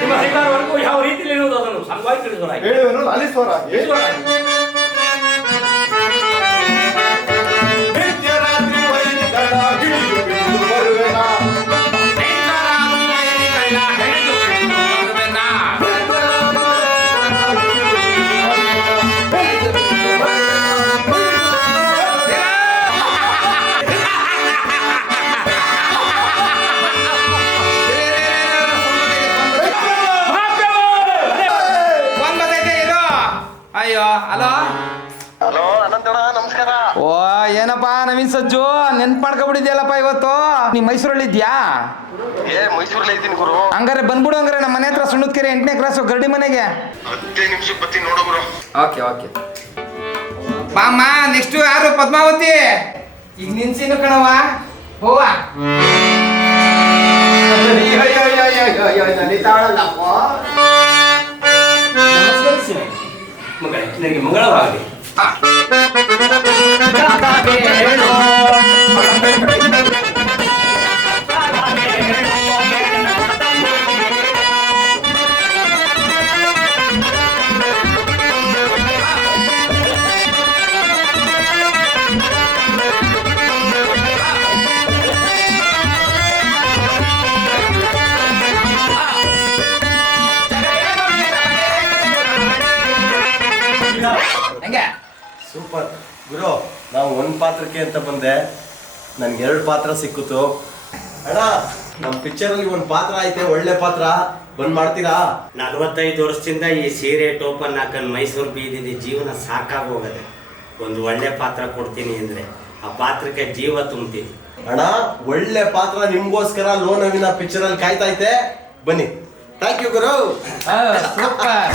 ನಿಮ್ಮ ಹೈಕಾರವರೆಗೂ ಯಾವ ರೀತಿಯಲ್ಲಿ ಇರುವುದು ಅದನ್ನು ಸಂಘವಾಗಿ ತಿಳಿಸೋಣ. ಅಯ್ಯೋ ಹಲೋ ಹಲೋ ಅನಂತಣ್ಣ ನಮಸ್ಕಾರ. ಓ ಏನಪ್ಪಾ ನವೀನ್ ಸಜ್ಜು ನೆನ್ಪು ಮಾಡ್ಕೊಬಿಟ್ಟಿದ್ಯಲ್ಲಪ್ಪ ಇವತ್ತು. ನೀ ಮೈಸೂರಲ್ಲಿ ಇದ್ಯಾ? ಮೈಸೂರಲ್ಲಿ ಇದ್ದೀನಿ ಗುರು. ಹಂಗಾರೆ ಬಂದ್ಬಿಡು. ಹಂಗಾರೆ ನಮ್ಮ ಮನೆ ಹತ್ರ ಸುಣ್ಣದಕೆರೆ 8ನೇ ಕ್ರಾಸು ಗರಡಿ ಮನೆಗೆ 10 ನಿಮಿಷಕ್ಕೆ ಬರ್ತೀನಿ ನೋಡೋ ಗುರು. ಓಕೆ ಓಕೆ ಬಾಮ್ಮ. ನೆಕ್ಸ್ಟ್ ಯಾರು? ಪದ್ಮಾವತಿ. ಈಗ ನಿನ್ಸಿನು ಕಣವ ಹೋವ ಮಗಳೇ, ನನಗೆ ಮಂಗಳವಾಗಲಿ. ಸೂಪರ್ ಗುರು. ನಾವು ಒಂದು ಪಾತ್ರಕ್ಕೆ ಅಂತ ಬಂದೆ, ನನ್ಗೆ 2 ಪಾತ್ರ ಸಿಕ್ಕಿತು. ಅಣ್ಣ ನಮ್ಮ ಪಿಕ್ಚರಲ್ಲಿ ಒಂದು ಪಾತ್ರ ಐತೆ, ಒಳ್ಳೆ ಪಾತ್ರ, ಬಂದ್ ಮಾಡ್ತೀರಾ? 45 ವರ್ಷದಿಂದ ಈ ಸೀರೆ ಟೋಪನ್ ಹಾಕೊಂಡು ಮೈಸೂರು ಬೀದಿದೆ, ಜೀವನ ಸಾಕಾಗೋಗದೆ. ಒಂದು ಒಳ್ಳೆ ಪಾತ್ರ ಕೊಡ್ತೀನಿ ಅಂದ್ರೆ ಆ ಪಾತ್ರಕ್ಕೆ ಜೀವ ತುಂಬ್ತೀನಿ. ಅಣ್ಣ ಒಳ್ಳೆ ಪಾತ್ರ ನಿಮ್ಗೋಸ್ಕರ ಲೋನವಿನ ಪಿಕ್ಚರಲ್ಲಿ ಕಾಯ್ತಾ ಐತೆ, ಬನ್ನಿ. ಥ್ಯಾಂಕ್ ಯು ಗುರು. ಸೂಪರ್.